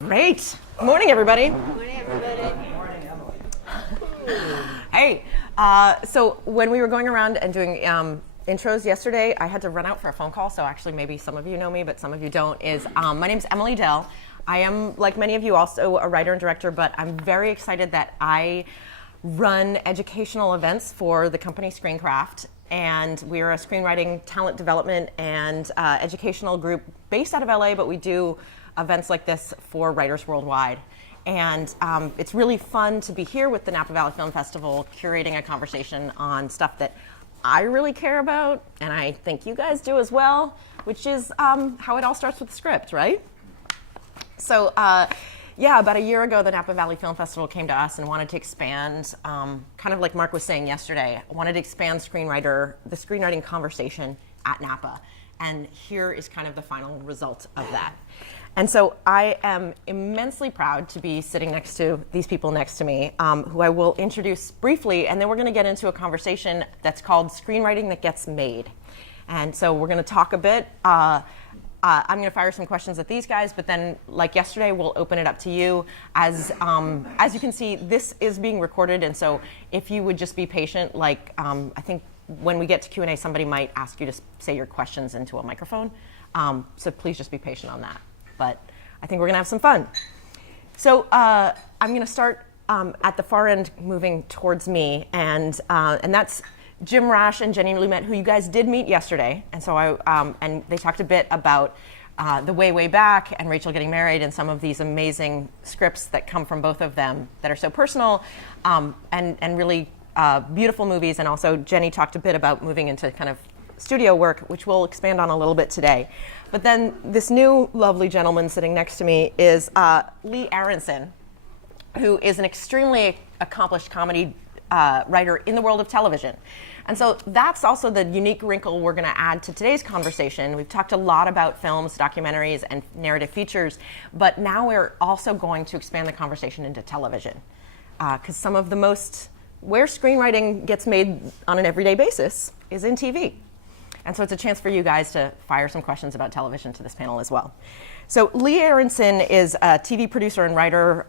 Great. Morning, everybody. Morning, everybody. Hey, so when we were going around and doing intros yesterday, I had to run out for a phone call, so actually maybe some of you know me, but some of you don't, my name's Emily Dell. I am, like many of you, also a writer and director, but I'm very excited that I run educational events for the company ScreenCraft, and we're a screenwriting, talent development, and educational group based out of LA, but we do events like this for writers worldwide. And it's really fun to be here with the Napa Valley Film Festival, curating a conversation on stuff that I really care about, and I think you guys do as well, which is how it all starts with the script, right? So yeah, about a year ago, the Napa Valley Film Festival came to us and wanted to expand, kind of like Mark was saying yesterday, wanted to expand the screenwriting conversation at Napa. And here is kind of the final result of that. And so I am immensely proud to be sitting next to these people next to me, who I will introduce briefly, and then we're going to get into a conversation that's called Screenwriting That Gets Made. And so we're going to talk a bit. I'm going to fire some questions at these guys, but then, like yesterday, we'll open it up to you. As you can see, this is being recorded, and so if you would just be patient, like I think when we get to Q&A, somebody might ask you to say your questions into a microphone. So please just be patient on that. But I think we're going to have some fun. So I'm going to start at the far end, moving towards me, and that's Jim Rash and Jenny Lumet, who you guys did meet yesterday. And so and they talked a bit about the way back and Rachel getting married and some of these amazing scripts that come from both of them that are so personal and really beautiful movies. And also Jenny talked a bit about moving into kind of studio work, which we'll expand on a little bit today. But then this new lovely gentleman sitting next to me is Lee Aronsohn, who is an extremely accomplished comedy writer in the world of television. And so that's also the unique wrinkle we're going to add to today's conversation. We've talked a lot about films, documentaries, and narrative features, but now we're also going to expand the conversation into television. Because some of the most, where screenwriting gets made on an everyday basis is in TV. And so it's a chance for you guys to fire some questions about television to this panel as well. So Lee Aronsohn is a TV producer and writer,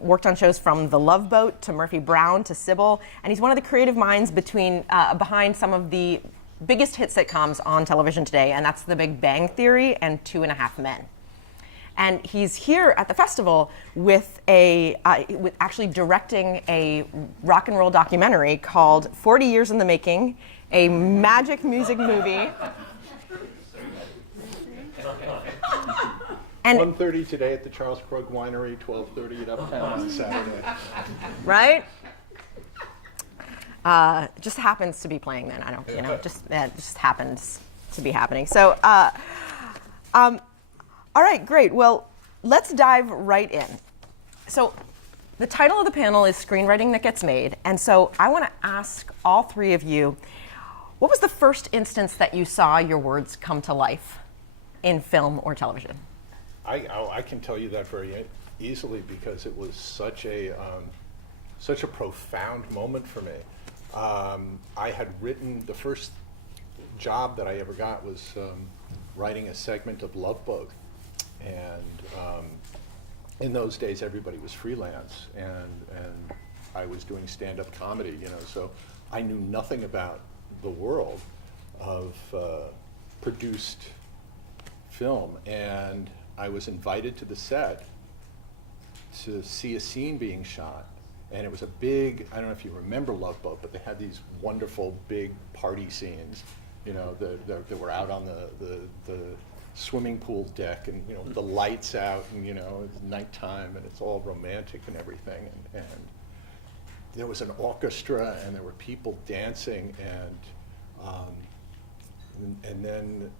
worked on shows from The Love Boat to Murphy Brown to Sybil, and he's one of the creative minds behind some of the biggest hit sitcoms on television today, and that's The Big Bang Theory and 2.5 Men. And he's here at the festival with actually directing a rock and roll documentary called 40 Years in the Making, a magic music movie. And 1:30 today at the Charles Krug Winery, 12:30 at Uptown on Saturday. Right? Just happens to be playing then. I don't, it just happens to be happening. So, all right, great. Well, let's dive right in. So, the title of the panel is Screenwriting That Gets Made. And so I want to ask all three of you, what was the first instance that you saw your words come to life in film or television? I can tell you that very easily because it was such a profound moment for me. I had written, the first job that I ever got was writing a segment of Love Boat. And in those days, everybody was freelance, and I was doing stand-up comedy, so I knew nothing about the world of produced film, and I was invited to the set to see a scene being shot, and it was a big, I don't know if you remember Love Boat, but they had these wonderful big party scenes, that were out on the swimming pool deck, and the lights out, and it's nighttime, and it's all romantic and everything, and there was an orchestra, and there were people dancing, and then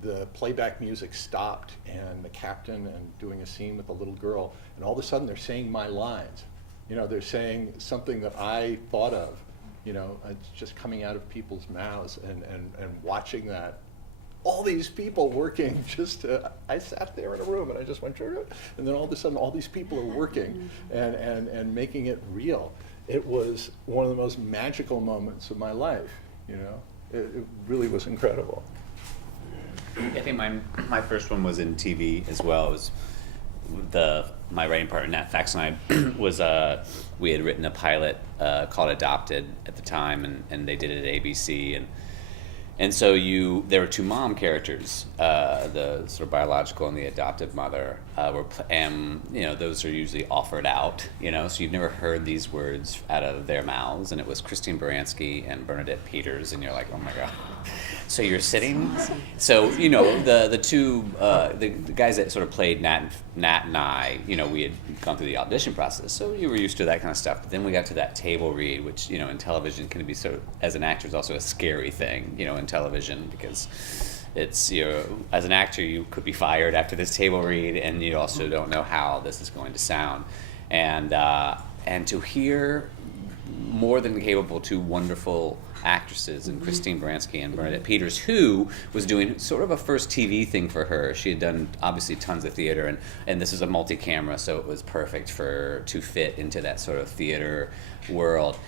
the playback music stopped, and the captain and doing a scene with a little girl, and all of a sudden they're saying my lines. They're saying something that I thought of. It's just coming out of people's mouths, and watching that. All these people working I sat there in a room and I just went, and then all of a sudden all these people are working and making it real. It was one of the most magical moments of my life, It really was incredible. I think my first one was in TV as well. It was my writing partner Nat Fax and I was we had written a pilot called Adopted at the time, and they did it at ABC, and so there were two mom characters, the sort of biological and the adoptive mother, and those are usually offered out, so you've never heard these words out of their mouths, and it was Christine Baranski and Bernadette Peters, and you're like, oh my god. So you're sitting, so the two the guys that sort of played Nat and I, we had gone through the audition process, so you were used to that kind of stuff. But then we got to that table read, which in television can be sort of, as an actor, is also a scary thing, in television, because it's as an actor you could be fired after this table read, and you also don't know how this is going to sound, and to hear more than capable two wonderful actresses, and Christine Baranski and Bernadette Peters, who was doing sort of a first TV thing for her. She had done obviously tons of theater, and this is a multi-camera, so it was perfect to fit into that sort of theater world.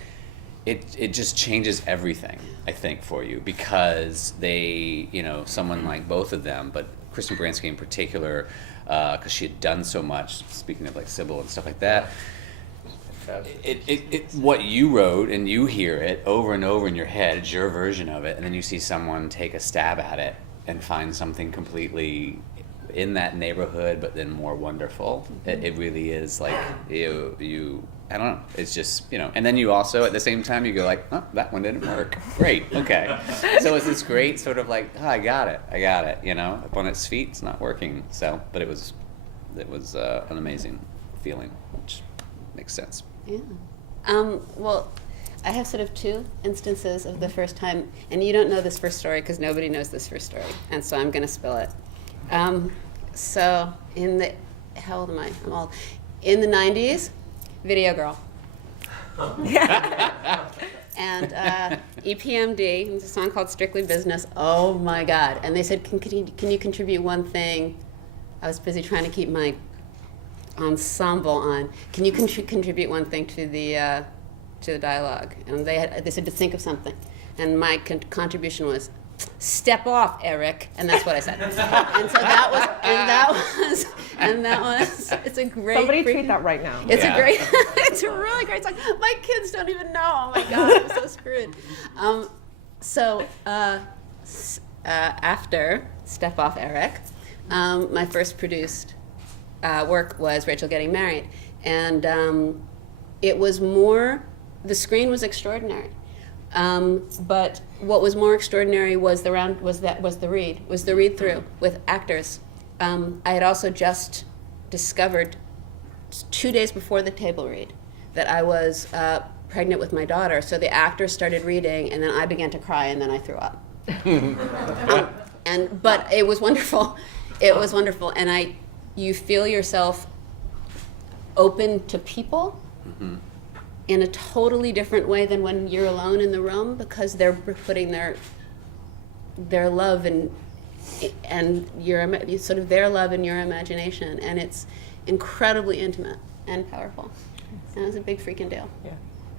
It just changes everything, I think, for you, because they, someone like both of them, but Christine Baranski in particular, because she had done so much, speaking of like Sybil and stuff like that, what you wrote, and you hear it over and over in your head, it's your version of it, and then you see someone take a stab at it and find something completely in that neighborhood, but then more wonderful. It really is like you I don't know, it's just, and then you also at the same time you go like, oh, that one didn't work, great, okay. So it's this great sort of like, oh, I got it, up on its feet, it's not working. So, but it was an amazing feeling, which makes sense. Yeah. Well, I have sort of two instances of the first time, and you don't know this first story because nobody knows this first story, and so I'm going to spill it. So how old am I? I'm old. In the 90s, Video Girl. And EPMD, there's a song called Strictly Business. Oh my God. And they said, can you contribute one thing? I was busy trying to keep my ensemble on. Can you contribute one thing to the dialogue? And they said to think of something, and my contribution was, "Step off, Eric," and that's what I said. And so that was it's a great. Somebody tweet that right now. It's a great. It's a really great song. My kids don't even know. Oh my God, I'm so screwed. After "Step Off, Eric," my first produced work was Rachel Getting Married, and it was more. The screen was extraordinary, but what was more extraordinary was the read through with actors. I had also just discovered 2 days before the table read that I was pregnant with my daughter. So the actors started reading, and then I began to cry, and then I threw up. But it was wonderful. It was wonderful, and you feel yourself open to people. Mm-hmm. In a totally different way than when you're alone in the room, because they're putting their love and your sort of their love in your imagination, and it's incredibly intimate and powerful. And it's a big freaking deal. Yeah,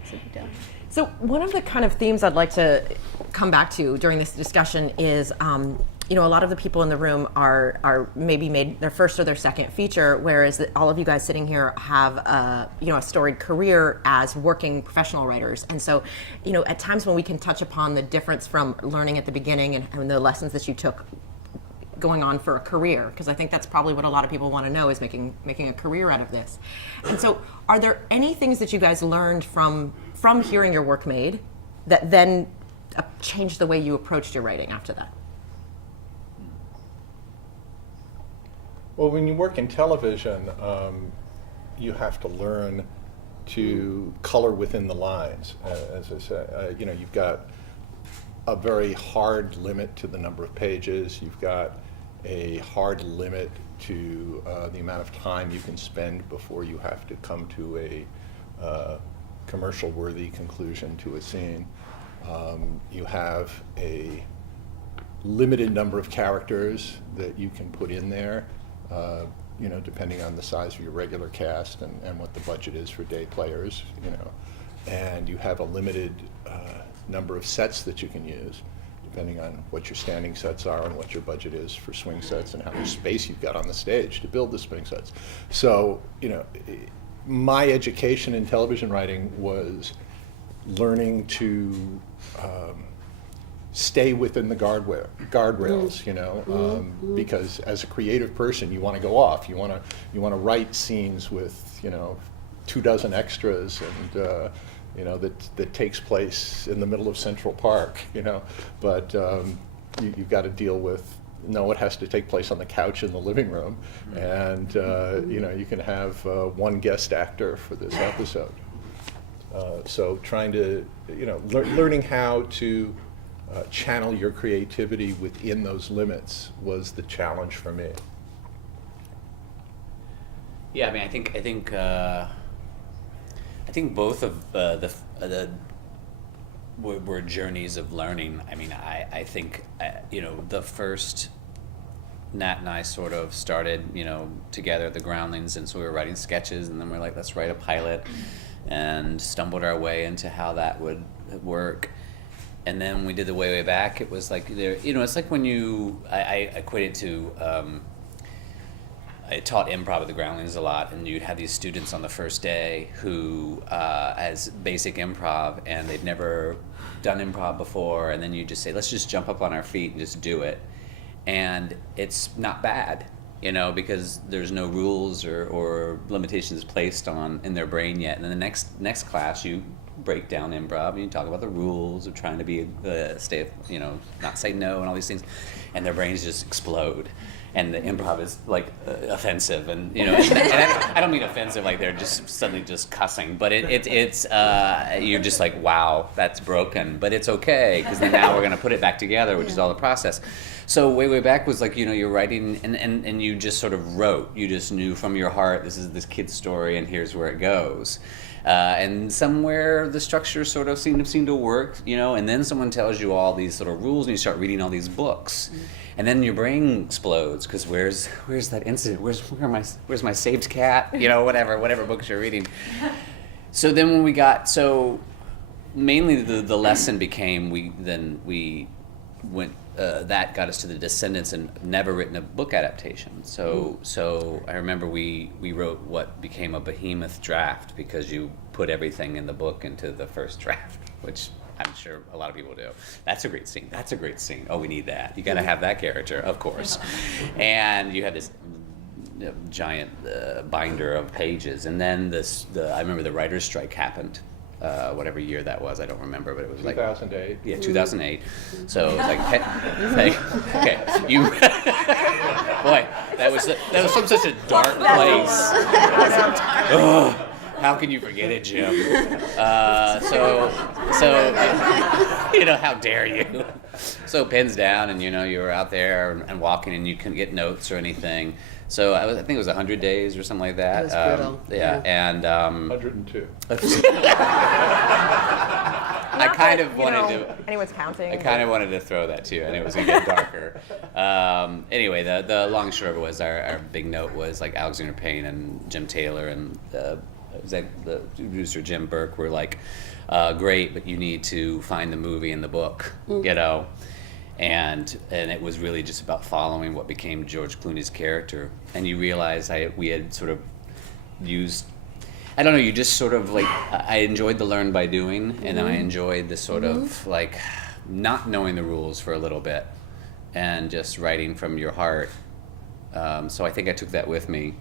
it's a big deal. So one of the kind of themes I'd like to come back to during this discussion is, a lot of the people in the room are maybe made their first or their second feature, whereas all of you guys sitting here have a storied career as working professional writers. And so, at times when we can touch upon the difference from learning at the beginning and the lessons that you took going on for a career, because I think that's probably what a lot of people want to know, is making a career out of this. And so, are there any things that you guys learned from hearing your work made that then changed the way you approached your writing after that? Well, when you work in television, you have to learn to color within the lines. As I say, you've got a very hard limit to the number of pages. You've got a hard limit to the amount of time you can spend before you have to come to a commercial-worthy conclusion to a scene. You have a limited number of characters that you can put in there. Depending on the size of your regular cast and what the budget is for day players, and you have a limited number of sets that you can use. depending on what your standing sets are and what your budget is for swing sets and how much space you've got on the stage to build the swing sets. So, my education in television writing was learning to stay within the guardrails, because as a creative person, you want to go off. You want to write scenes with 24 extras and that takes place in the middle of Central Park, but you've got to deal with, no, it has to take place on the couch in the living room, and you can have one guest actor for this episode. So trying to, learning how to channel your creativity within those limits was the challenge for me. Yeah, I mean, I think both of the were journeys of learning. I mean, I think the first Nat and I sort of started together at the Groundlings, and so we were writing sketches, and then we were like, let's write a pilot, and stumbled our way into how that would work. And then we did the way back. It was like it's like when I equate it to. I taught improv at the Groundlings a lot, and you'd have these students on the first day who has basic improv, and they've never done improv before, and then you just say, let's just jump up on our feet and just do it. And it's not bad, because there's no rules or limitations placed in their brain yet. And then the next class, you break down improv and you talk about the rules of trying to be not say no and all these things, and their brains just explode. And the improv is like offensive, and and I don't mean offensive like they're just suddenly just cussing, but it's you're just like, wow, that's broken, but it's okay, because now we're gonna put it back together, which is all the process. So way back was like, you're writing and you just sort of wrote, you just knew from your heart, this is this kid's story and here's where it goes. And somewhere the structure sort of seemed to work, and then someone tells you all these sort of rules, and you start reading all these books. And then your brain explodes, because where's that incident? Where's my saved cat? Whatever books you're reading. So then when we got, mainly the lesson became, we went, that got us to The Descendants, and never written a book adaptation. So I remember we wrote what became a behemoth draft, because you put everything in the book into the first draft, which I'm sure a lot of people do. That's a great scene. Oh, we need that. You got to have that character, of course. And you had this giant binder of pages. And then I remember the writer's strike happened. Whatever year that was, I don't remember, but it was 2008. Like 2008. So it was like, okay, you, boy, that was from such a dark place. Ugh. How can you forget it, Jim? How dare you? So pens down, and you were out there and walking, and you couldn't get notes or anything. So I think it was 100 days or something like that. It was brutal. Yeah, and 102. I kind of wanted to. Anyone's counting. I kind of wanted to throw that too, and it was gonna get darker. Anyway, the long and short of it was our big note was like Alexander Payne and Jim Taylor and the producer Jim Burke were like, great, but you need to find the movie and the book, And it was really just about following what became George Clooney's character. And you realize we had sort of used, I don't know, you just sort of like, I enjoyed the learn by doing, and then I enjoyed the sort of like not knowing the rules for a little bit and just writing from your heart. So I think I took that with me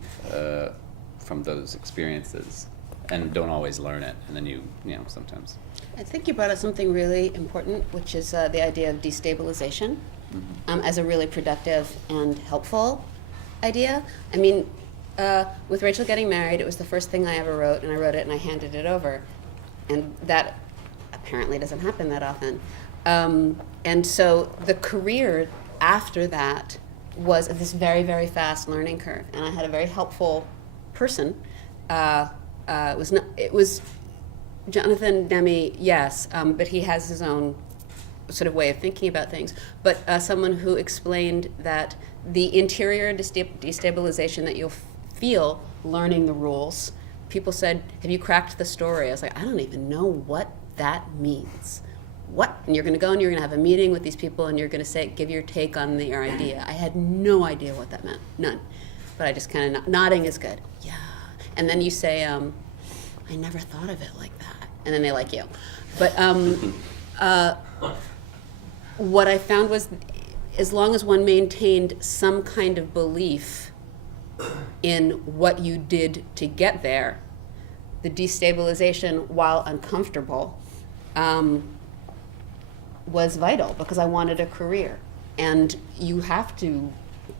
from those experiences, and don't always learn it. And then you sometimes. I think you brought up something really important, which is the idea of destabilization as a really productive and helpful idea. I mean, with Rachel Getting Married, it was the first thing I ever wrote, and I wrote it and I handed it over. And that apparently doesn't happen that often. And so the career after that was this very, very fast learning curve. And I had a very helpful person. It was Jonathan Demme, yes, but he has his own sort of way of thinking about things. But someone who explained that the interior destabilization that you'll feel learning the rules, people said, have you cracked the story? I was like, I don't even know what that means. what? And you're going to go and you're going to have a meeting with these people and you're going to give your take on your idea. I had no idea what that meant, none. But I just kind of, nodding is good. Yeah. And then you say, I never thought of it like that. And then they like you. But what I found was, as long as one maintained some kind of belief in what you did to get there, the destabilization, while uncomfortable, was vital, because I wanted a career. And you have to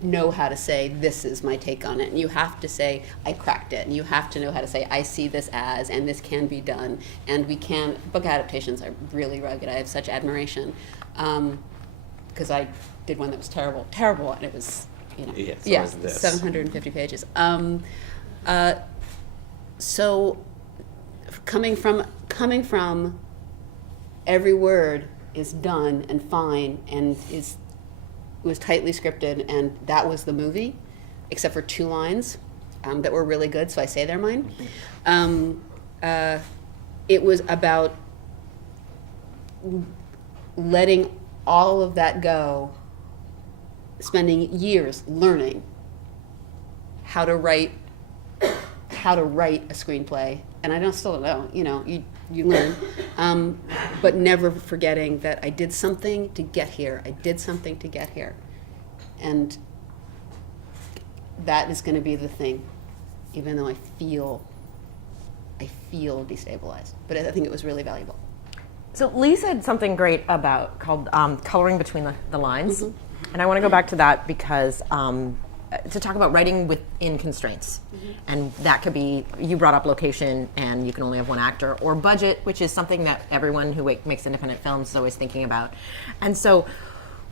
know how to say, this is my take on it. And you have to say, I cracked it. And you have to know how to say, I see this as, and this can be done. And we can, book adaptations are really rugged. I have such admiration. Because I did one that was terrible, and it was, so was this. 750 pages. So coming from every word is done and fine and was tightly scripted, and that was the movie, except for 2 lines that were really good, so I say they're mine. It was about letting all of that go, spending years learning how to write a screenplay, and I still don't know. You learn, but never forgetting that I did something to get here. And that is going to be the thing, even though I feel destabilized. But I think it was really valuable. So Lee said something great called coloring between the lines, and I want to go back to that because to talk about writing within constraints, and that could be, you brought up location and you can only have 1 actor, or budget, which is something that everyone who makes independent films is always thinking about. And so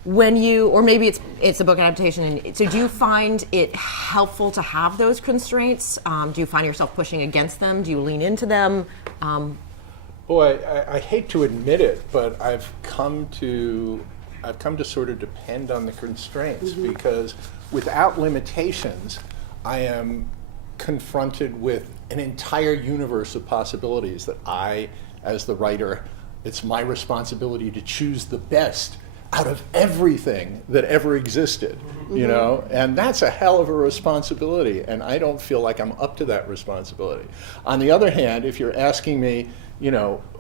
when you, or maybe it's a book adaptation, and so do you find it helpful to have those constraints? Do you find yourself pushing against them? Do you lean into them? Boy, I hate to admit it, but I've come to sort of depend on the constraints, because without limitations, I am confronted with an entire universe of possibilities that I, as the writer, it's my responsibility to choose the best out of everything that ever existed, and that's a hell of a responsibility, and I don't feel like I'm up to that responsibility. On the other hand, if you're asking me,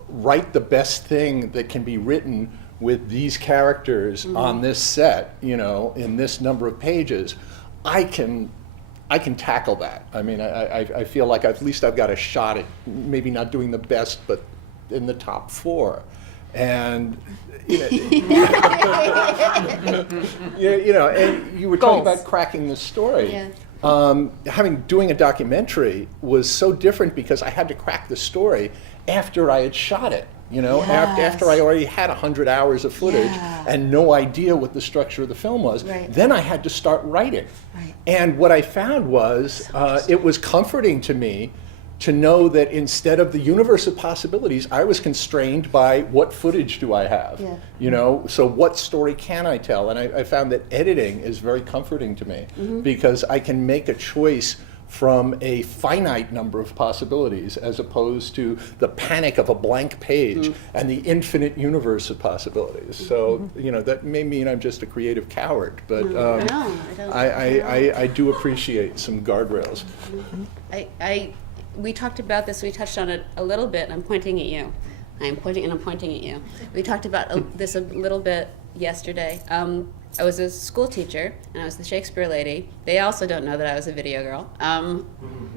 write the best thing that can be written with these characters on this set, in this number of pages, I can tackle that. I mean, I feel like at least I've got a shot at maybe not doing the best, but in the top 4. And and you were talking about cracking the story. Yeah. Doing a documentary was so different because I had to crack the story after I had shot it. After I already had 100 hours of footage and no idea what the structure of the film was, then I had to start writing. And what I found was it was comforting to me to know that instead of the universe of possibilities, I was constrained by what footage do I have? So what story can I tell? And I found that editing is very comforting to me because I can make a choice from a finite number of possibilities as opposed to the panic of a blank page and the infinite universe of possibilities. So, that may mean I'm just a creative coward, but I do appreciate some guardrails. We talked about this, we touched on it a little bit, and I'm pointing at you. I'm pointing at you. We talked about this a little bit yesterday. I was a school teacher, and I was the Shakespeare lady. They also don't know that I was a video girl.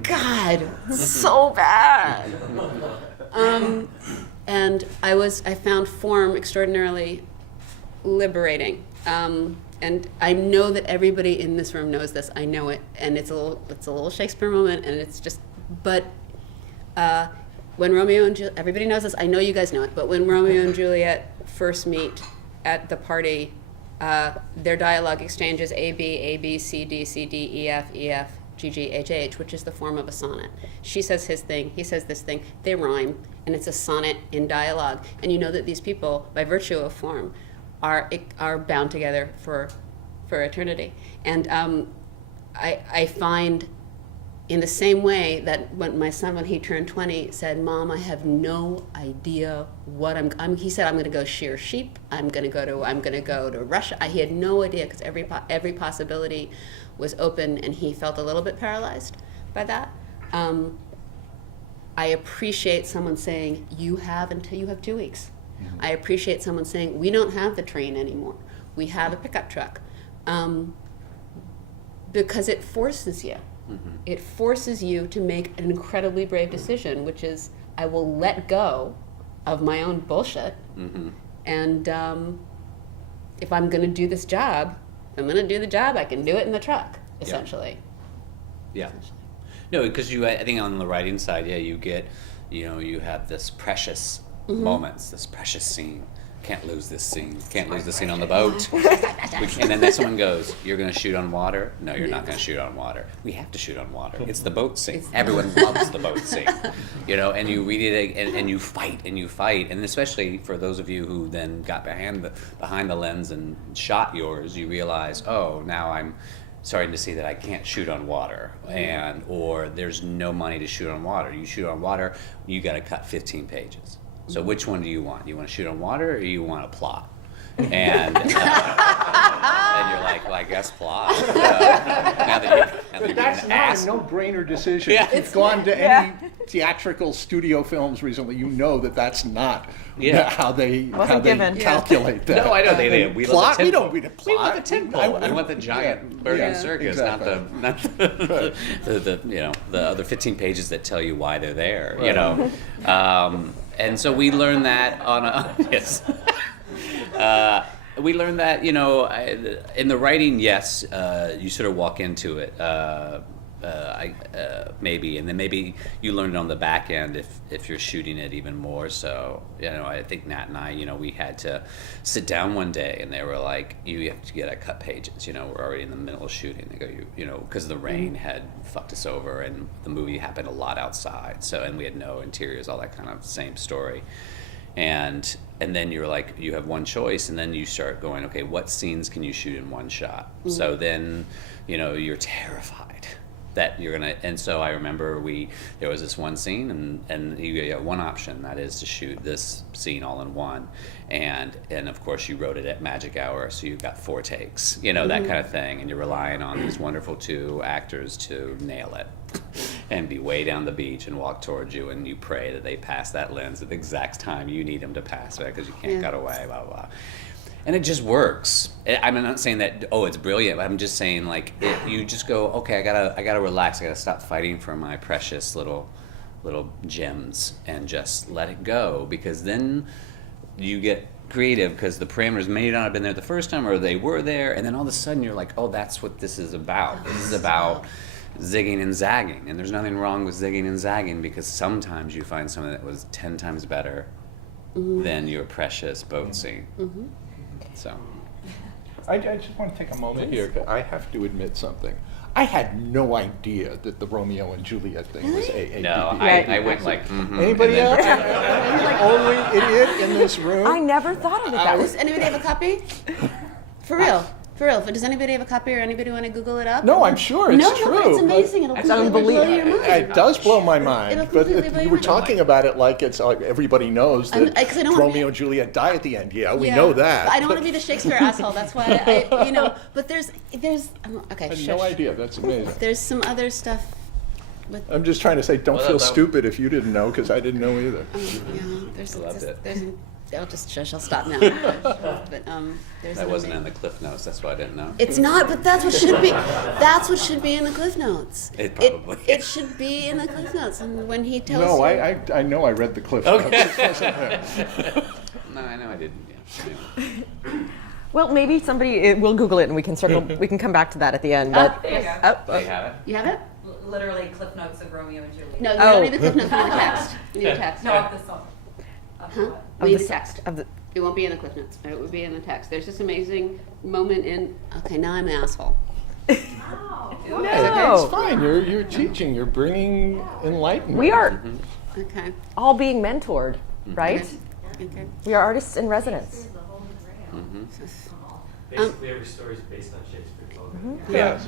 God, so bad. And I found form extraordinarily liberating. And I know that everybody in this room knows this. I know it, and it's a little Shakespeare moment, and it's just. But when Romeo and Juliet, everybody knows this. I know you guys know it. But when Romeo and Juliet first meet at the party, their dialogue exchange is A, B, C, D, C, D, E, F, G, G, H, H, which is the form of a sonnet. She says his thing, he says this thing. They rhyme, and it's a sonnet in dialogue. And you know that these people, by virtue of form, are bound together for eternity. And I find in the same way that when my son, when he turned 20, said, "Mom, I have no idea what he said, I'm going to go shear sheep. I'm going to go to Russia." He had no idea because every possibility was open, and he felt a little bit paralyzed by that. I appreciate someone saying, you have 2 weeks. Mm-hmm. I appreciate someone saying, we don't have the train anymore. We have a pickup truck. Because it forces you. Mm-hmm. It forces you to make an incredibly brave decision, which is, I will let go of my own bullshit. Mm-hmm. And if I'm going to do this job, I'm going to do the job. I can do it in the truck, essentially. Yeah. No, because I think on the writing side, you get, you have this precious moments, this precious scene. Can't lose this scene. Can't lose the scene on the boat. And then someone goes, "You're going to shoot on water?" No, you're not going to shoot on water. We have to shoot on water. It's the boat scene. Everyone loves the boat scene. And you read it and you fight and you fight. And especially for those of you who then got behind the lens and shot yours, you realize, oh, now I'm starting to see that I can't shoot on water, or there's no money to shoot on water. You shoot on water, you got to cut 15 pages. So which one do you want? You want to shoot on water, or you want a plot? And and you're like, well, I guess plot. But that's not a no-brainer decision. Yeah. If you've gone to any theatrical studio films recently, you know that's not how they calculate that. No, I know we plot. We don't read a plot. We want the tentpole. We want the giant burning circus, exactly. not the other 15 pages that tell you why they're there. Right. And so we learned that on a yes. We learned that, in the writing, yes, you sort of walk into it, maybe, and then maybe you learn it on the back end if you're shooting it even more. So, I think Nat and I, we had to sit down one day, and they were like, you have to get a cut pages. We're already in the middle of shooting. They go, because the rain had fucked us over, and the movie happened a lot outside. So, and we had no interiors, all that kind of same story. And then you're like, you have one choice, and then you start going, okay, what scenes can you shoot in one shot? Mm-hmm. So then, you're terrified that you're gonna. And so I remember there was this one scene, and you get one option, that is to shoot this scene all in one, and of course you wrote it at magic hour, so you've got 4 takes, that kind of thing, and you're relying on these wonderful 2 actors to nail it. And be way down the beach and walk towards you, and you pray that they pass that lens at the exact time you need them to pass it, because you can't cut away, blah, blah, blah. And it just works. I'm not saying that, it's brilliant, but I'm just saying, you just go, okay, I gotta relax, I gotta stop fighting for my precious little gems and just let it go, because then you get creative, because the parameters may not have been there the first time, or they were there, and then all of a sudden you're like, oh, that's what this is about. This is about zigging and zagging, and there's nothing wrong with zigging and zagging, because sometimes you find something that was 10 times better than your precious boat scene. Mm-hmm. So I just want to take a moment here, because I have to admit something. I had no idea that the Romeo and Juliet thing was AABB. No, I went like, Anybody else? I'm the only idiot in this room. I never thought of it that way. Does anybody have a copy? For real. Does anybody have a copy, or anybody want to Google it up? No, I'm sure it's true. No, it's amazing. It'll completely blow your mind. It does blow my mind. It'll But completely blow you your were mind. talking about it like it's like everybody knows that Romeo and Juliet die at the end. Yeah, we know that. I don't want to be the Shakespeare asshole. That's why But there's okay. I had no idea. That's amazing. There's some other stuff. I'm just trying to say, don't feel stupid if you didn't know, because I didn't know either. I'll stop now. But that wasn't in the Cliff Notes. That's why I didn't know. It's not, but that's what should be. That's what should be in the Cliff Notes. It probably. It should be in the Cliff Notes, and when he tells No, you. I know I read the Cliff Notes. It wasn't there. No, I know I didn't. Yeah. Well, maybe somebody will Google it, and we can come back to that at the end. But They have it. You have it? Literally Cliff Notes of Romeo and Juliet. No, you don't need the Cliff Notes. You need the text. You need the text. No, of the song. Huh? We need the text. It won't be in the Cliff Notes. It will be in the text. There's this amazing moment in. Okay, now I'm an asshole. Oh. No. It's fine. You're teaching. You're bringing enlightenment. We are Okay. all being mentored, right? Okay. We are artists in residence. Basically, every story is based on Shakespeare. Yes.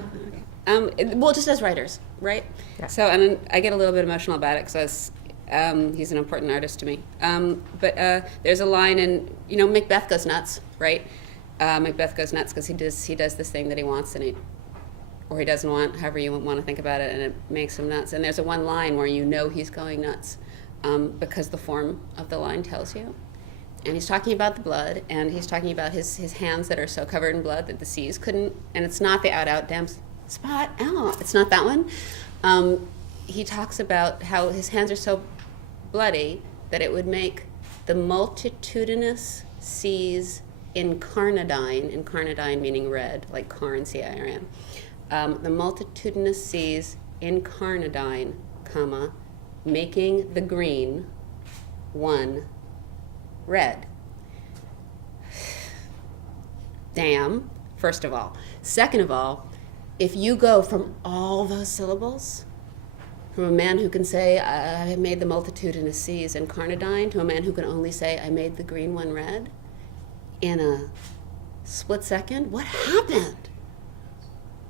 Well, just as writers, right? Yeah. So, and I get a little bit emotional about it because he's an important artist to me. But there's a line in, Macbeth goes nuts, right? Macbeth goes nuts because he does this thing that he wants or he doesn't want, however you want to think about it, and it makes him nuts. And there's a one line where he's going nuts because the form of the line tells you. And he's talking about the blood, and he's talking about his hands that are so covered in blood that the seas couldn't, and it's not the out damn spot, it's not that one. He talks about how his hands are so bloody that it would make the multitudinous seas incarnadine meaning red, like Carn, C-I-R-N. The multitudinous seas incarnadine, making the green one red. Damn, first of all. Second of all, if you go from all those syllables, from a man who can say, I made the multitudinous seas incarnadine, to a man who can only say, I made the green one red, in a split second, what happened?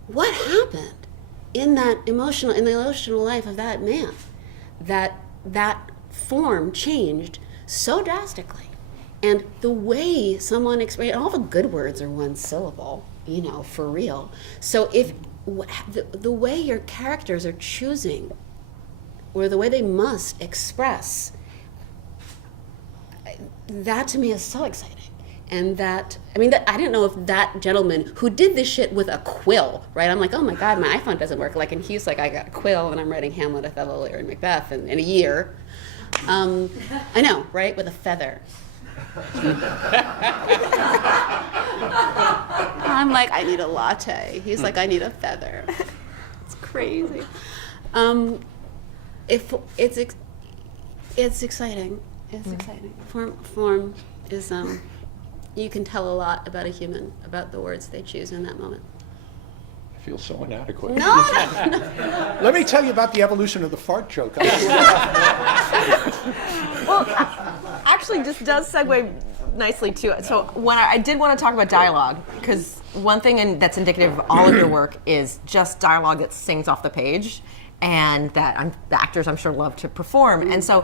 What happened in the emotional life of that man? That form changed so drastically. And the way someone explained, all the good words are one syllable, for real. So if the way your characters are choosing, or the way they must express, that to me is so exciting. And I didn't know if that gentleman who did this shit with a quill, right? I'm like, oh my God, my iPhone doesn't work. And he's like, I got a quill and I'm writing Hamlet, Othello, Lear, and Macbeth in a year. I know, right? With a feather. I'm like, I need a latte. He's like, I need a feather. It's crazy. It's exciting. It's exciting. Form is you can tell a lot about a human, about the words they choose in that moment. I feel so inadequate. No. Let me tell you about the evolution of the fart joke. Well, actually, this does segue nicely to it. So when I did want to talk about dialogue, because one thing that's indicative of all of your work is just dialogue that sings off the page, and that the actors, I'm sure, love to perform. And so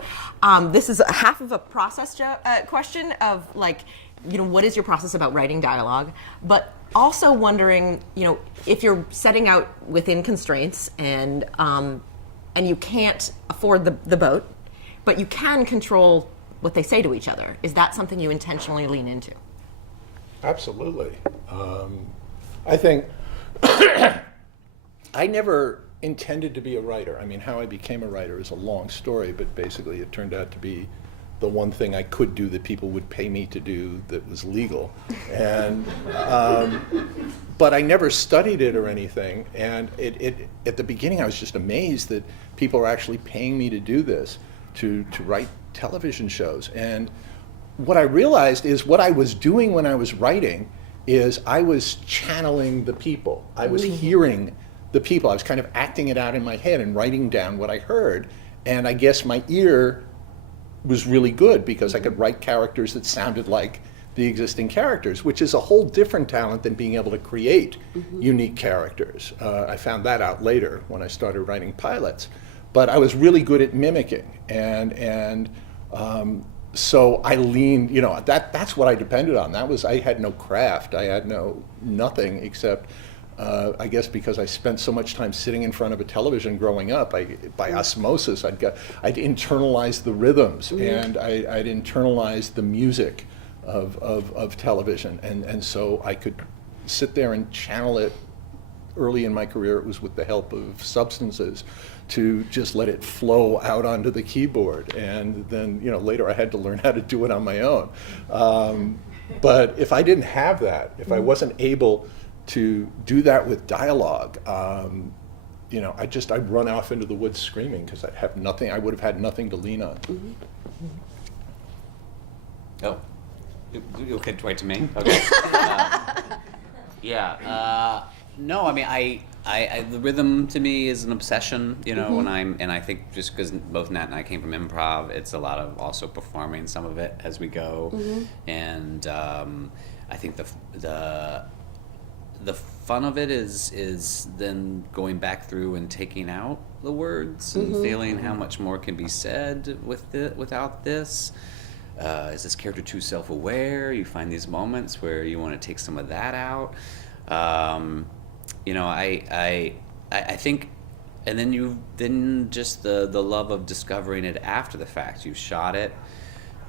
this is half of a process question of, like, what is your process about writing dialogue? But also wondering, if you're setting out within constraints and you can't afford the boat, but you can control what they say to each other. Is that something you intentionally lean into? Absolutely. I think I never intended to be a writer. I mean, how I became a writer is a long story, but basically it turned out to be the one thing I could do that people would pay me to do that was legal. And but I never studied it or anything. And it at the beginning I was just amazed that people were actually paying me to do this, to write television shows. And what I realized is what I was doing when I was writing is I was channeling the people. I was hearing the people. I was kind of acting it out in my head and writing down what I heard. And I guess my ear was really good because I could write characters that sounded like the existing characters, which is a whole different talent than being able to create unique characters. I found that out later when I started writing pilots. But I was really good at mimicking, and so I leaned, that's what I depended on. I had no craft, I had nothing except I guess because I spent so much time sitting in front of a television growing up, by osmosis, I'd internalized the rhythms and I'd internalized the music of television, and so I could sit there and channel it. Early in my career, it was with the help of substances to just let it flow out onto the keyboard, and then later I had to learn how to do it on my own. But if I didn't have that, if I wasn't able to do that with dialogue, I'd run off into the woods screaming because I'd have nothing. I would have had nothing to lean on. Oh, you'll get right to me. Okay. No, I mean, I the rhythm to me is an obsession. And I think just because both Nat and I came from improv, it's a lot of also performing some of it as we go, and I think the fun of it is then going back through and taking out the words and feeling how much more can be said without this. Is this character too self-aware? You find these moments where you want to take some of that out. You know, I think, and then just the love of discovering it after the fact. You've shot it,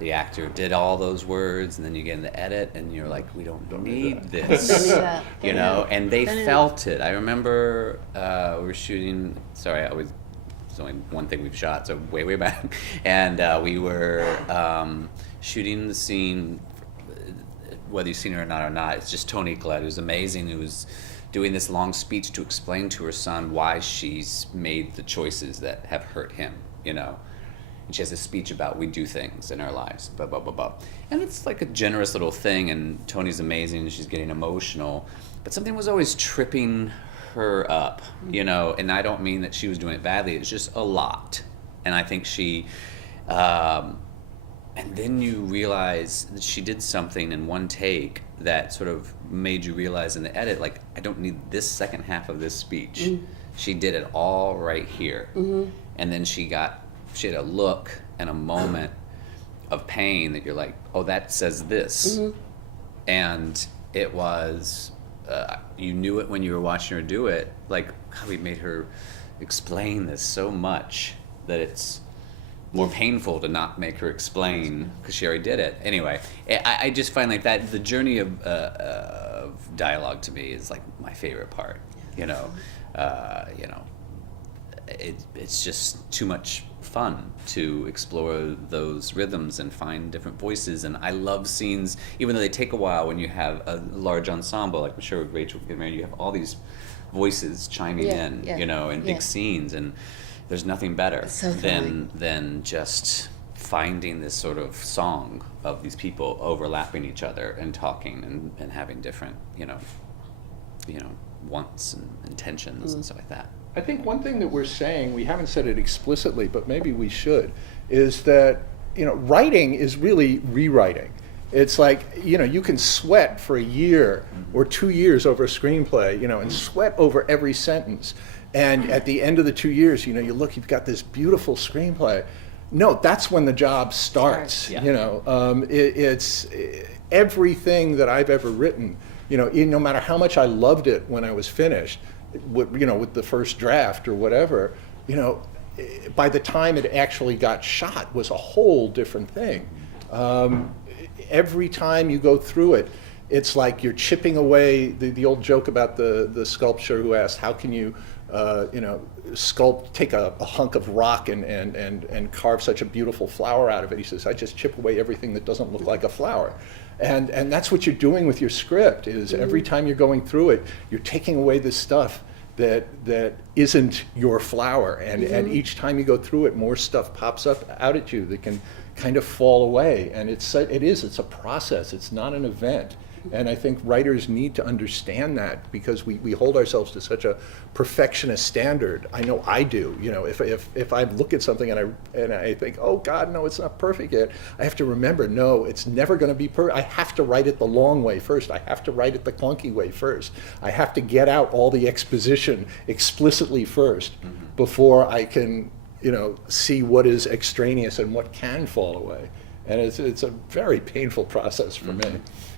the actor did all those words, and then you get in the edit, and you're like, we don't need this, Don't need that. you know. And they felt it. I remember we were shooting. Sorry, it's only one thing we've shot, so way back, and we were shooting the scene. Whether you've seen her or not, it's just Toni Collette, who's amazing, who's doing this long speech to explain to her son why she's made the choices that have hurt him, you know. And she has a speech about we do things in our lives, blah, blah, blah, blah. And it's like a generous little thing, and Toni's amazing, and she's getting emotional. But something was always tripping her up, you know, and I don't mean that she was doing it badly, it's just a lot. And I think she, and then you realize that she did something in one take that sort of made you realize in the edit, like, I don't need this second half of this speech. She did it all right here. And then she had a look and a moment of pain that you're like, oh, that says this. And it was, you knew it when you were watching her do it, like, how we made her explain this so much that it's more painful to not make her explain because she already did it. Anyway, I just find like that the journey of dialogue to me is like my favorite part. You know, it's just too much fun to explore those rhythms and find different voices. And I love scenes, even though they take a while when you have a large ensemble, like I'm sure with Rachel Getting Married, you have all these voices chiming in, you know, in big scenes, and there's nothing better than just finding this sort of song of these people overlapping each other and talking and having different, you know, wants and intentions and stuff like that. I think one thing that we're saying, we haven't said it explicitly, but maybe we should, is that, you know, writing is really rewriting. It's like, you know, you can sweat for a year or 2 years over a screenplay, you know, and sweat over every sentence. And at the end of the 2 years, you know, you look, you've got this beautiful screenplay. No, that's when the job starts. Yeah. You know, it's everything that I've ever written, you know, no matter how much I loved it when I was finished, you know, with the first draft or whatever, you know, by the time it actually got shot was a whole different thing. Every time you go through it, it's like you're chipping away, the old joke about the sculptor who asked, how can you, you know, take a hunk of rock and carve such a beautiful flower out of it? He says, I just chip away everything that doesn't look like a flower. And that's what you're doing with your script, is every time you're going through it, you're taking away the stuff that isn't your flower. And each time you go through it, more stuff pops up out at you that can kind of fall away. And it's a process, it's not an event. And I think writers need to understand that, because we hold ourselves to such a perfectionist standard. I know I do. You know, if I look at something and I think, oh God, no, it's not perfect yet, I have to remember, no, it's never going to be perfect. I have to write it the long way first. I have to write it the clunky way first. I have to get out all the exposition explicitly first before I can, you know, see what is extraneous and what can fall away. And it's a very painful process for me,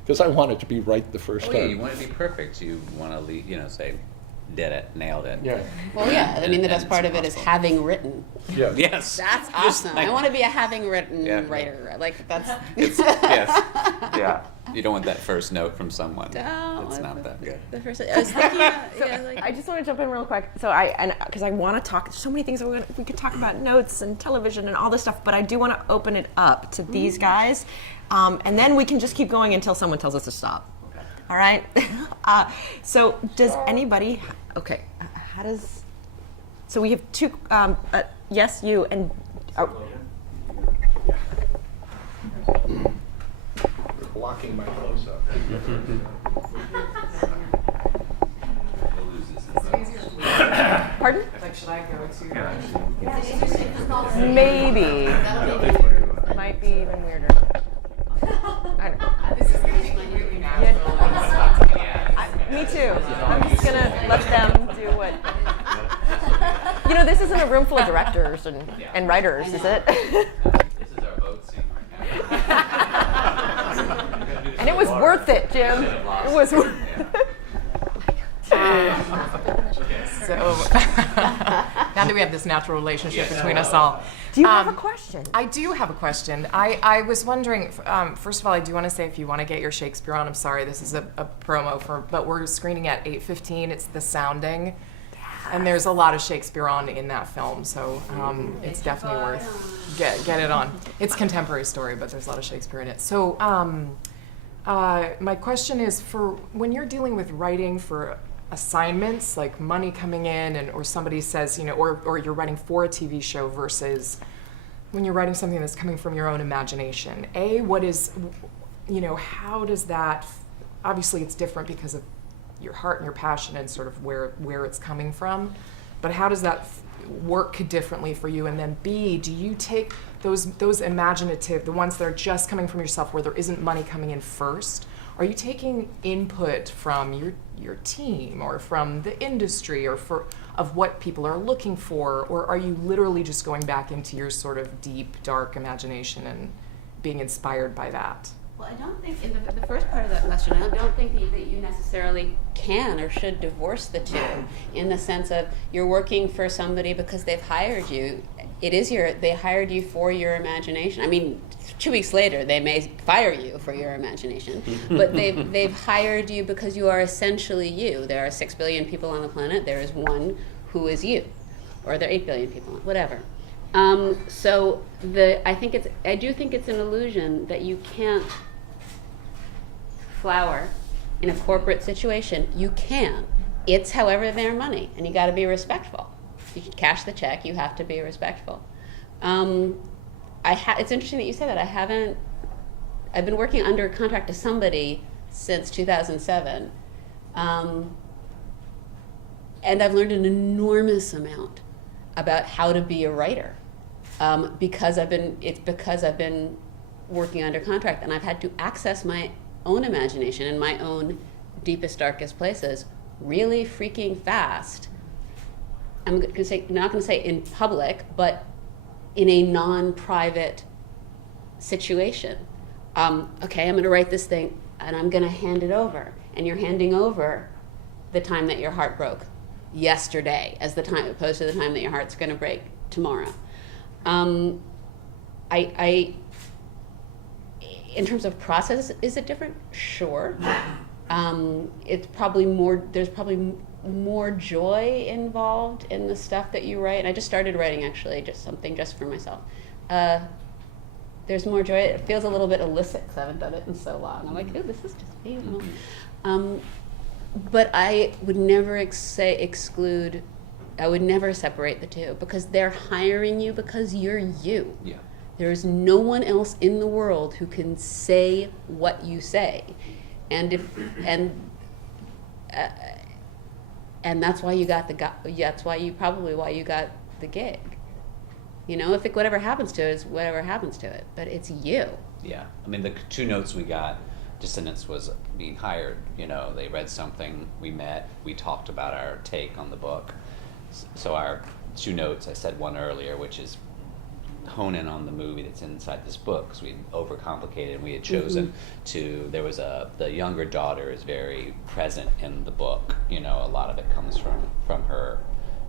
because I want it to be right the first time. Yeah, you want it to be perfect. You want to, you know, say, did it, nailed it. Yeah. Well, yeah, I mean, the best And part it's of it is impossible. having written. Yeah. Yes. That's awesome. like- I want to be a having written Yeah. writer. Like, that's... Yes. Yeah. You don't want that first note from someone. No, It's not that good. The first, I was thinking, I just want to jump in real quick. So because I want to talk, so many things that we could talk about, notes and television and all this stuff, but I do want to open it up to these guys, and then we can just keep going until someone tells us to stop. Okay. All right. So does anybody? Okay. How does? So we have two. Yes, you and. Blocking my close-up. Pardon? Like, should I go to? Maybe. Might be even weirder. I don't know. This is really natural and spontaneous. Me too. let them do what. You know, this isn't a room full of directors and writers, is it? This is our boat scene right now. And it was worth it, Jim. It was worth So now that we have this natural relationship between us all. Do you have a question? I do have a question. I was wondering, first of all, I do want to say if you want to get your Shakespeare on, I'm sorry, this is a promo but we're screening at 8:15. It's The Sounding. And there's a lot of Shakespeare on in that film, so it's definitely worth get it on. It's a contemporary story, but there's a lot of Shakespeare in it. So my question is, for when you're dealing with writing for assignments, like money coming in, or somebody says, or you're writing for a TV show versus when you're writing something that's coming from your own imagination. What is, how does that, obviously it's different because of your heart and your passion and sort of where it's coming from, but how does that work differently for you? And then B, do you take those imaginative, the ones that are just coming from yourself where there isn't money coming in first, are you taking input from your team or from the industry or of what people are looking for, or are you literally just going back into your sort of deep, dark imagination and being inspired by that? Well, I don't think, in the first part of that question, I don't think that you necessarily can or should divorce the two, in the sense of you're working for somebody because they've hired you. They hired you for your imagination. I mean, 2 weeks later, they may fire you for your imagination, but they've hired you because you are essentially you. There are 6 billion people on the planet. There is one who is you, or there are 8 billion people, whatever. I do think it's an illusion that you can't flower in a corporate situation. You can. It's however their money, and you got to be respectful. You should cash the check. You have to be respectful. It's interesting that you say that. I've been working under contract to somebody since 2007, and I've learned an enormous amount about how to be a writer, because I've been working under contract, and I've had to access my own imagination and my own deepest, darkest places really freaking fast. I'm not going to say in public, but in a non-private situation. Okay, I'm going to write this thing, and I'm going to hand it over. And you're handing over the time that your heart broke yesterday, as opposed to the time that your heart's going to break tomorrow. In terms of process, is it different? Sure. It's probably more. There's probably more joy involved in the stuff that you write. And I just started writing, actually, just something just for myself. There's more joy. It feels a little bit illicit because I haven't done it in so long. I'm like, ooh, this is just beautiful. But I would never exclude. I would never separate the two, because they're hiring you because you're you. Yeah. There's no one else in the world who can say what you say, and that's why you got why you got the gig. If whatever happens to it is whatever happens to it, but it's you. Yeah, I mean, the 2 notes we got, Descendants was being hired. They read something, we met, we talked about our take on the book. So our 2 notes, I said one earlier, which is hone in on the movie that's inside this book, because we overcomplicated, and we had chosen the younger daughter is very present in the book. A lot of it comes from her,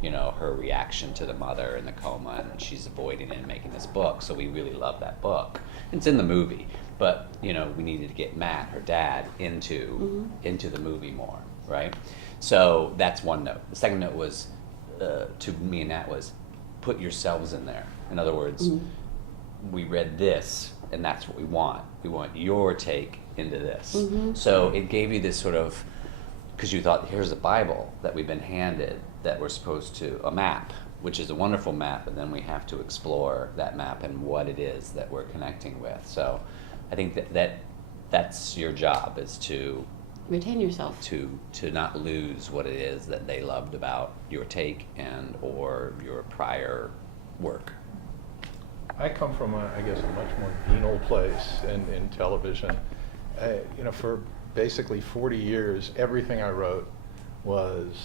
her reaction to the mother in the coma, and she's avoiding it and making this book. So we really love that book. It's in the movie, but we needed to get Matt, her dad, into the movie more, right? So that's one note. The second note was to me and Nat was, put yourselves in there. In other words, we read this, and that's what we want. We want your take into this. So it gave you this sort of, because you thought, here's a Bible that we've been handed, that we're supposed to, a map, which is a wonderful map, but then we have to explore that map and what it is that we're connecting with. So I think that's your job, is to retain yourself, to not lose what it is that they loved about your take and or your prior work. I come from a much more venal place in television. For basically 40 years, everything I wrote was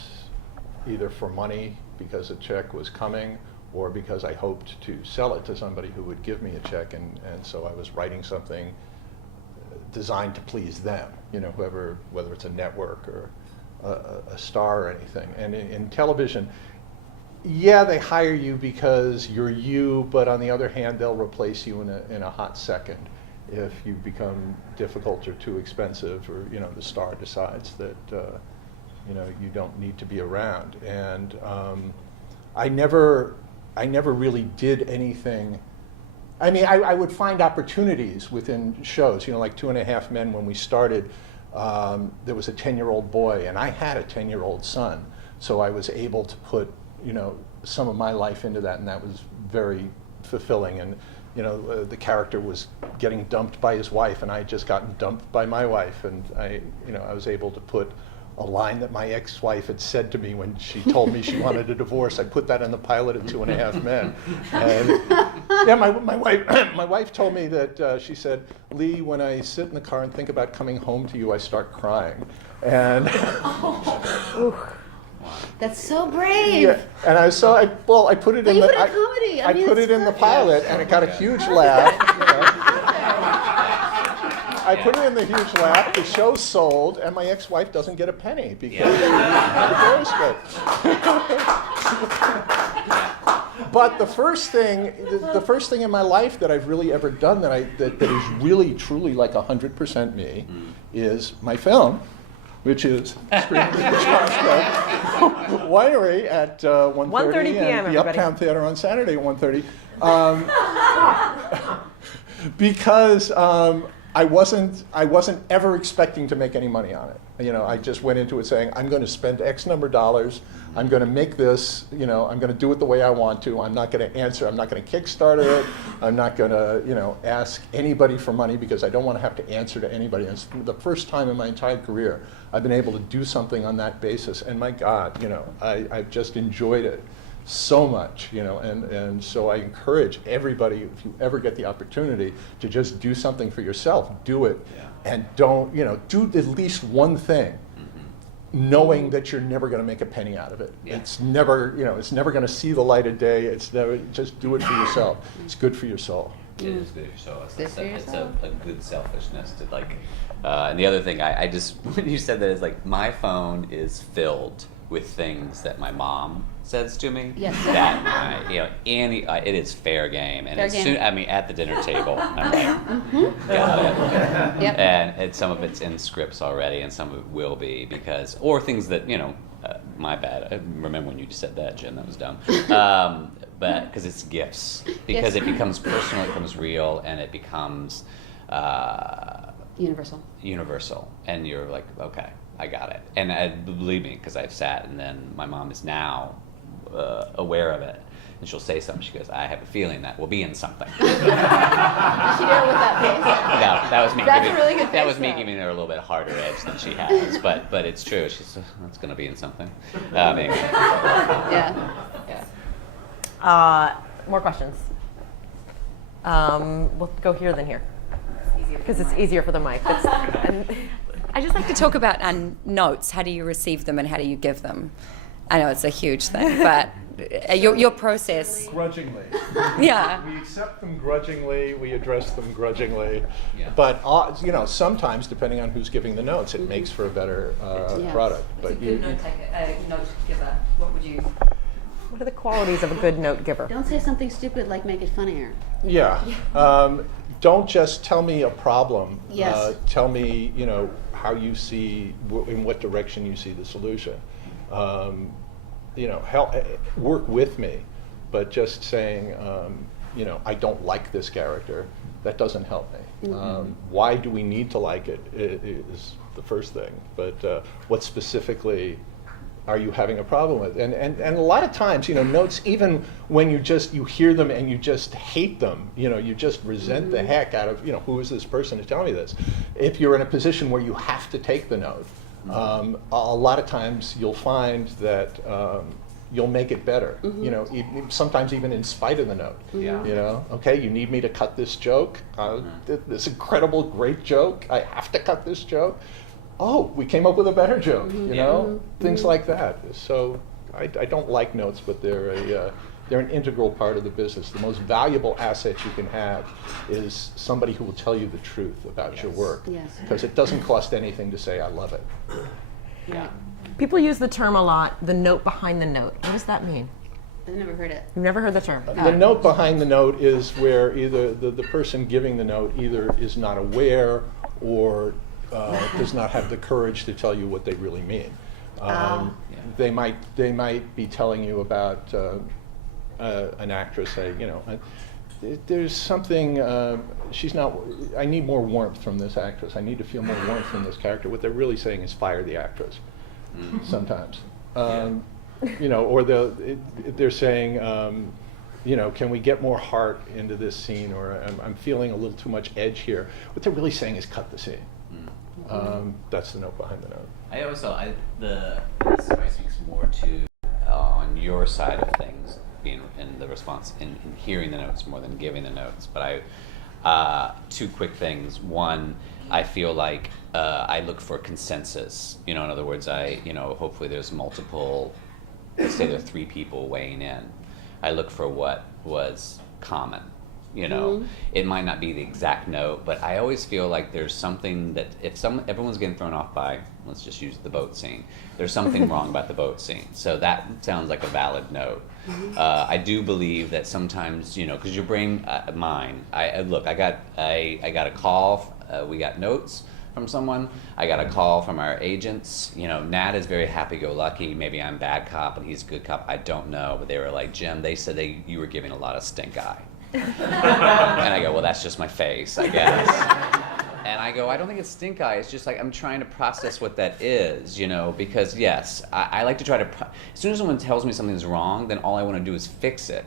either for money because a check was coming, or because I hoped to sell it to somebody who would give me a check, and so I was writing something designed to please them, whoever, whether it's a network or a star or anything. And in television, yeah, they hire you because you're you, but on the other hand, they'll replace you in a hot second if you become difficult or too expensive, or the star decides that you don't need to be around. And I never really did anything. I mean, I would find opportunities within shows, like 2.5 Men when we started. There was a 10-year-old boy, and I had a 10-year-old son, so I was able to put some of my life into that, and that was very fulfilling. And the character was getting dumped by his wife, and I had just gotten dumped by my wife, and I was able to put a line that my ex-wife had said to me when she told me she wanted a divorce. I put that in the pilot of 2.5 Men. And yeah, my wife told me that she said, "Lee, when I sit in the car and think about coming home to you, I start crying." And That's so brave. yeah, and I put it But in you the put it in comedy. I mean, put it's it in the perfect. pilot, and it got a huge laugh. I put it in the huge laugh. The show sold, and my ex-wife doesn't get a penny because she divorced me. But the first thing in my life that I've really ever done that is really truly like 100% me is my film, which is Winery at 1:30 p.m., and the everybody. Uptown Theater on Saturday at 1:30. Because I wasn't ever expecting to make any money on it. I just went into it saying, I'm going to spend X number of dollars. I'm going to make this. I'm going to do it the way I want to. I'm not going to answer. I'm not going to Kickstarter it. I'm not going to, ask anybody for money because I don't want to have to answer to anybody. And it's the first time in my entire career I've been able to do something on that basis. And my God, I've just enjoyed it so much, and so I encourage everybody, if you ever get the opportunity to just do something for yourself, do it, and don't, do at least one thing, knowing that you're never going to make a penny out of it. Yeah. It's never, it's never going to see the light of day. It's never, just do it for yourself. It's good for your soul. It is good for your soul. Good for It's yourself. a good selfishness to like. And the other thing, I just when you said that, is like my phone is filled with things that my mom says to me. Yes. That it is fair game, and Fair as game. soon at the dinner table, I'm like, got it. Yep. And some of it's in scripts already, and some of it will be or things that my bad. I remember when you said that, Jim. That was dumb. But because it's gifts, because Yes. it becomes personal, it becomes real, and it becomes Universal. and you're like, okay, I got it. And believe me, because I've sat, and then my mom is now aware of it, and she'll say something. She goes, I have a feeling that will be in something. Did she do it with that face? No, that was me. That's a really good That was face, me though. giving her a little bit harder edge than she has, but it's true. She's that's going to be in something. Maybe. Yeah. More questions. We'll go here than here because it's easier for the mic. I just like to talk about notes. How do you receive them and how do you give them? I know it's a huge thing, but your process. Grudgingly. Yeah. We accept them grudgingly, we address them grudgingly, Yeah. but sometimes, depending on who's giving the notes, it makes for a better Yes. product. But Good note giver. What would you? What are the qualities of a good note giver? Don't say something stupid like make it funnier. yeah, don't just tell me a problem. Yes. Tell me, how you see, in what direction you see the solution. Help work with me, but just saying, I don't like this character, that doesn't help me. Why do we need to like it is the first thing, but what specifically are you having a problem with? And a lot of times, notes, even when you hear them and you just hate them, you just resent the heck out of, who is this person to tell me this? If you're in a position where you have to take the note, a lot of times you'll find that you'll make it better, sometimes even in spite of the note. Yeah. Okay, you need me to cut this joke, this incredible, great joke, I have to cut this joke. Oh, we came up with a better joke, things like that. So I don't like notes, but they're an integral part of the business. The most valuable asset you can have is somebody who will tell you the truth about your work. Yes. Because it doesn't cost anything to say, I love it. Yeah. People use the term a lot, the note behind the note. What does that mean? I've never heard it. You've never heard the term? The note behind the note is where either the person giving the note either is not aware or does not have the courage to tell you what they really mean. They might be telling you about an actress, say, there's something, I need more warmth from this actress. I need to feel more warmth from this character. What they're really saying is fire the actress sometimes. Or they're saying, can we get more heart into this scene, or I'm feeling a little too much edge here. What they're really saying is cut the scene. That's the note behind the note. I always thought this probably speaks more to on your side of things, being in the response, in hearing the notes more than giving the notes. But two quick things. One, I feel like I look for consensus. In other words, hopefully there's multiple. Let's say there are 3 people weighing in. I look for what was common. It might not be the exact note, but I always feel like there's something that everyone's getting thrown off by, let's just use the boat scene. There's something wrong about the boat scene. So that sounds like a valid note. I do believe that sometimes, because your brain, mine. I got a call. We got notes from someone. I got a call from our agents. Nat is very happy-go-lucky. Maybe I'm bad cop and he's good cop. I don't know. But they were like, Jim, they said you were giving a lot of stink eye. And I go, well, that's just my face, I guess. And I go, I don't think it's stink eye. It's just like I'm trying to process what that is, because yes, I like to try to. As soon as someone tells me something's wrong, then all I want to do is fix it.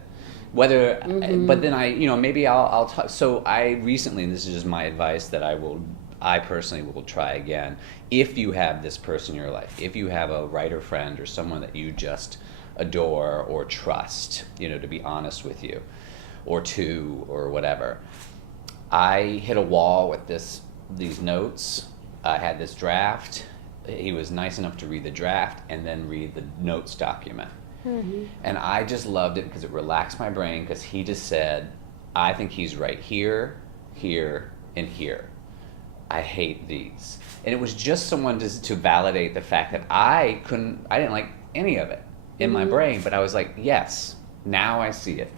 But then maybe I'll talk. So I recently, and this is just my advice that I personally will try again. If you have this person in your life, if you have a writer friend or someone that you just adore or trust, to be honest with you, or 2 or whatever. I hit a wall with these notes. I had this draft. He was nice enough to read the draft and then read the notes document. And I just loved it because it relaxed my brain, because he just said, I think he's right here, here, and here. I hate these. And it was just someone to validate the fact that I didn't like any of it in my brain, but I was like, yes, now I see it.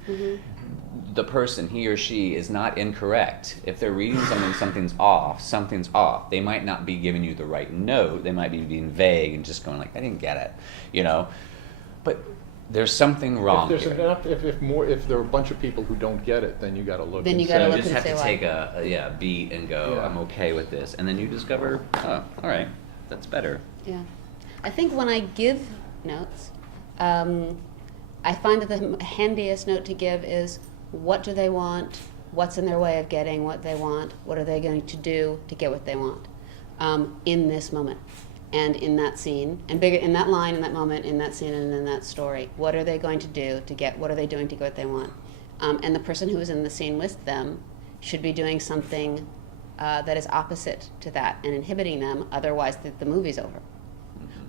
The person, he or she, is not incorrect. If they're reading something's off. They might not be giving you the right note. They might be being vague and just going like, I didn't get it, But there's something wrong If here. if there are a bunch of people who don't get it, then you got to look. Then and you gotta say, look You just and have to say take a beat and go, Yeah. I'm okay with this. And then you discover, oh, all right, that's better. Yeah. I think when I give notes, I find that the handiest note to give is, what do they want? What's in their way of getting what they want? What are they going to do to get what they want in this moment and in that scene, and bigger in that line, in that moment, in that scene, and in that story? What are they going to do to get? What are they doing to get what they want? And the person who is in the scene with them should be doing something that is opposite to that and inhibiting them. Otherwise, the movie's over.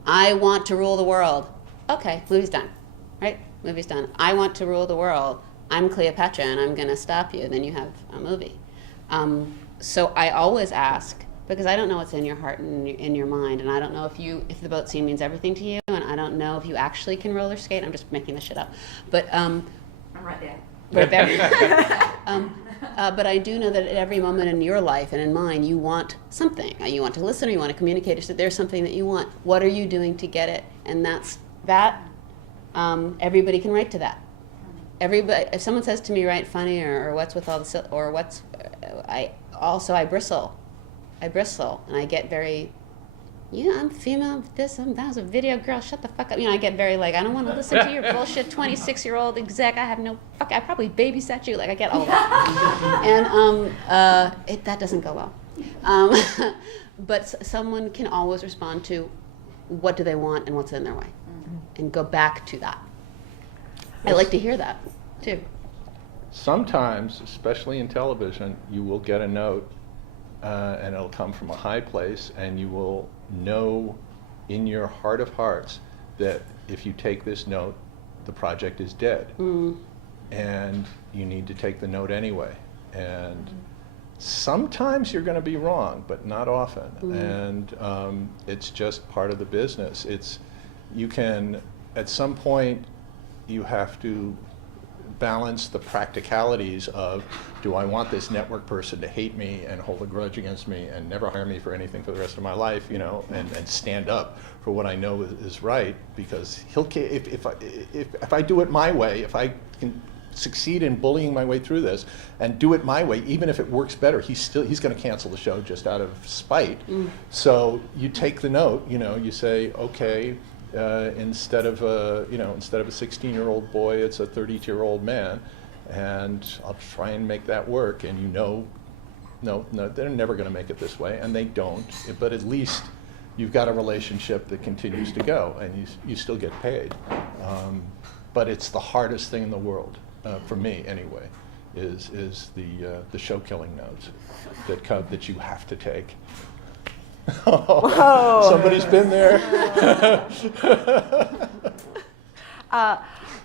I want to rule the world. Okay, movie's done. Right? Movie's done. I want to rule the world. I'm Cleopatra and I'm going to stop you. Then you have a movie. So I always ask, because I don't know what's in your heart and in your mind, and I don't know if the boat scene means everything to you, and I don't know if you actually can roller skate. I'm just making this shit up. But I'm right there. right there. But I do know that at every moment in your life and in mine, you want something. You want to listen, or you want to communicate. So there's something that you want. What are you doing to get it? And that's that. Everybody can write to that. Everybody. If someone says to me, "Write funny," or "What's with all the," or "What's," I bristle. I bristle, and I get very. Yeah, I'm female. That was a video girl. Shut the fuck up. I get very I don't want to listen to your bullshit 26-year-old exec. I have no fuck. I probably babysat you. I get all that. And that doesn't go well. But someone can always respond to what do they want and what's in their way, and go back to that. I like to hear that too. Sometimes, especially in television, you will get a note, and it'll come from a high place, and you will know in your heart of hearts that if you take this note, the project is dead. And you need to take the note anyway. And sometimes you're going to be wrong, but not often. And it's just part of the business. You can, at some point, you have to balance the practicalities of, do I want this network person to hate me and hold a grudge against me and never hire me for anything for the rest of my life, you know, and stand up for what I know is right, because if I do it my way, if I can succeed in bullying my way through this and do it my way, even if it works better, he's going to cancel the show just out of spite. So you take the note, you know, you say, okay, instead of a 16-year-old boy, it's a 32-year-old man, and I'll try and make that work. And you know, no, they're never going to make it this way, and they don't. But at least you've got a relationship that continues to go, and you still get paid. But it's the hardest thing in the world, for me anyway, is the show killing notes that you have to take. Whoa. Somebody's been there.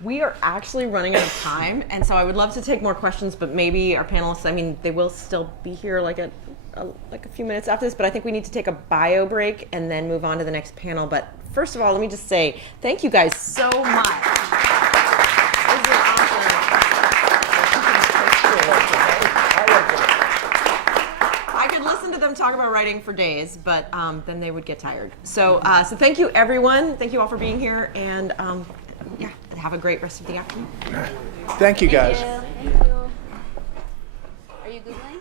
We are actually running out of time, and so I would love to take more questions, but maybe our panelists, I mean, they will still be here like a few minutes after this, but I think we need to take a bio break and then move on to the next panel. But first of all, let me just say thank you guys so much. This is awesome. I could listen to them talk about writing for days, but then they would get tired. So thank you, everyone. Thank you all for being here, and yeah, have a great rest of the afternoon. Thank you, guys. Thank you. Are you Googling?